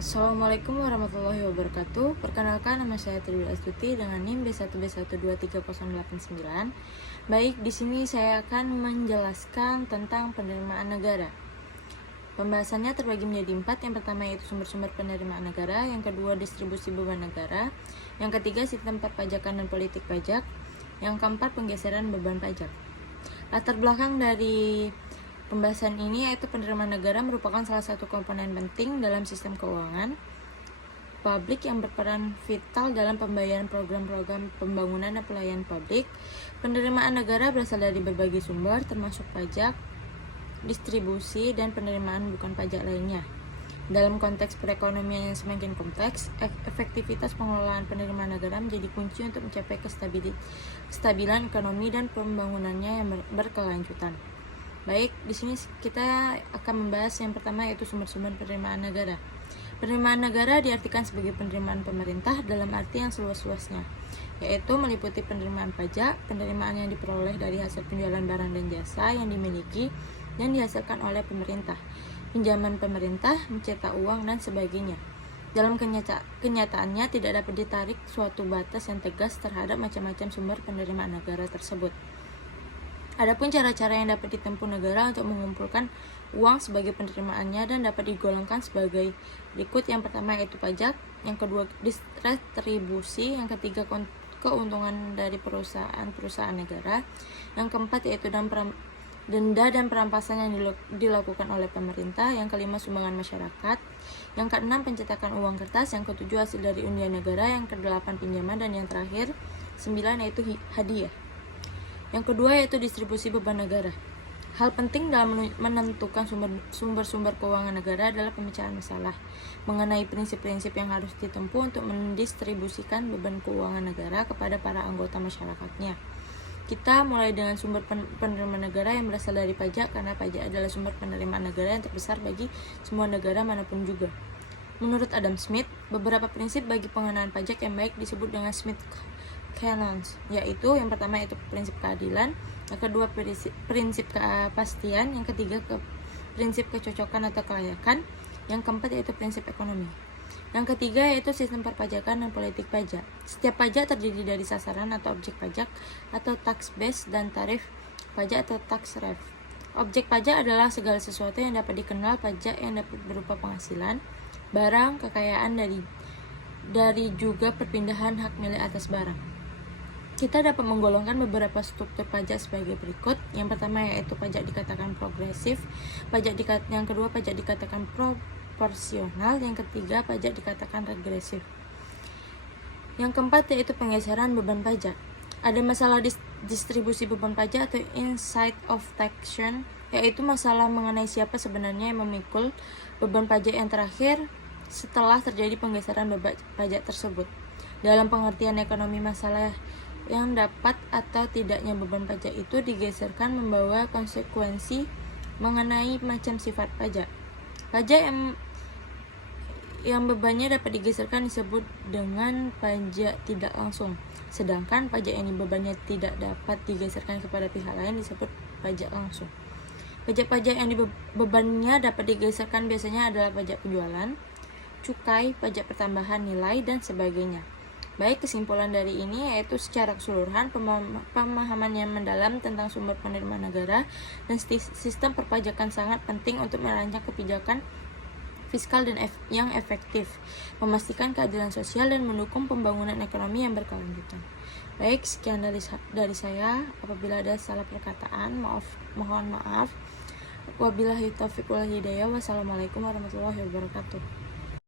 Assalamualaikum warahmatullahi wabarakatuh. Perkenalkan, nama saya Tri Astuti dengan NIM B1B1230889. Baik, di sini saya akan menjelaskan tentang penerimaan negara. Pembahasannya terbagi menjadi 4. Yang pertama yaitu sumber-sumber penerimaan negara, yang kedua distribusi beban negara, yang ketiga sistem perpajakan dan politik pajak, yang keempat penggeseran beban pajak. Latar belakang dari pembahasan ini yaitu penerimaan negara merupakan salah satu komponen penting dalam sistem keuangan publik yang berperan vital dalam pembayaran program-program pembangunan dan pelayanan publik. Penerimaan negara berasal dari berbagai sumber termasuk pajak, distribusi, dan penerimaan bukan pajak lainnya. Dalam konteks perekonomian yang semakin kompleks, efektivitas pengelolaan penerimaan negara menjadi kunci untuk mencapai kestabilan ekonomi dan pembangunannya yang berkelanjutan. Baik, di sini kita akan membahas yang pertama yaitu sumber-sumber penerimaan negara. Penerimaan negara diartikan sebagai penerimaan pemerintah dalam arti yang seluas-luasnya, yaitu meliputi penerimaan pajak, penerimaan yang diperoleh dari hasil penjualan barang dan jasa yang dimiliki dan dihasilkan oleh pemerintah, pinjaman pemerintah, mencetak uang, dan sebagainya. Dalam kenyataannya tidak dapat ditarik suatu batas yang tegas terhadap macam-macam sumber penerimaan negara tersebut. Adapun cara-cara yang dapat ditempuh negara untuk mengumpulkan uang sebagai penerimaannya dan dapat digolongkan sebagai berikut. Yang pertama yaitu pajak, yang kedua retribusi, yang ketiga keuntungan dari perusahaan negara, yang keempat yaitu denda dan perampasan yang dilakukan oleh pemerintah, yang kelima sumbangan masyarakat, yang keenam pencetakan uang kertas, yang ketujuh hasil dari undian negara, yang kedelapan pinjaman, dan yang terakhir 9 yaitu hadiah. Yang kedua yaitu distribusi beban negara. Hal penting dalam menentukan sumber-sumber keuangan negara adalah pemecahan masalah mengenai prinsip-prinsip yang harus ditempuh untuk mendistribusikan beban keuangan negara kepada para anggota masyarakatnya. Kita mulai dengan sumber penerimaan negara yang berasal dari pajak, karena pajak adalah sumber penerimaan negara yang terbesar bagi semua negara manapun juga. Menurut Adam Smith, beberapa prinsip bagi pengenaan pajak yang baik disebut dengan Smith Canons, yaitu yang pertama yaitu prinsip keadilan, yang kedua prinsip kepastian, yang ketiga prinsip kecocokan atau kelayakan, yang keempat yaitu prinsip ekonomi. Yang ketiga yaitu sistem perpajakan dan politik pajak. Setiap pajak terdiri dari sasaran atau objek pajak atau tax base dan tarif pajak atau tax rate. Objek pajak adalah segala sesuatu yang dapat dikenal pajak yang dapat berupa penghasilan, barang, kekayaan dari juga perpindahan hak milik atas barang. Kita dapat menggolongkan beberapa struktur pajak sebagai berikut. Yang pertama yaitu pajak dikatakan progresif, yang kedua pajak dikatakan proporsional, yang ketiga pajak dikatakan regresif. Yang keempat yaitu penggeseran beban pajak. Ada masalah distribusi beban pajak atau inside of taxation, yaitu masalah mengenai siapa sebenarnya yang memikul beban pajak yang terakhir setelah terjadi penggeseran beban pajak tersebut. Dalam pengertian ekonomi, masalah yang dapat atau tidaknya beban pajak itu digeserkan membawa konsekuensi mengenai macam sifat pajak. Pajak yang bebannya dapat digeserkan disebut dengan pajak tidak langsung, sedangkan pajak yang bebannya tidak dapat digeserkan kepada pihak lain disebut pajak langsung. Pajak-pajak yang bebannya dapat digeserkan biasanya adalah pajak penjualan, cukai, pajak pertambahan nilai, dan sebagainya. Baik, kesimpulan dari ini yaitu secara keseluruhan pemahaman yang mendalam tentang sumber penerimaan negara dan sistem perpajakan sangat penting untuk merancang kebijakan fiskal dan yang efektif, memastikan keadilan sosial, dan mendukung pembangunan ekonomi yang berkelanjutan. Baik, sekian dari saya. Apabila ada salah perkataan, mohon maaf. Wabillahi taufiq wal hidayah. Wassalamualaikum warahmatullahi wabarakatuh.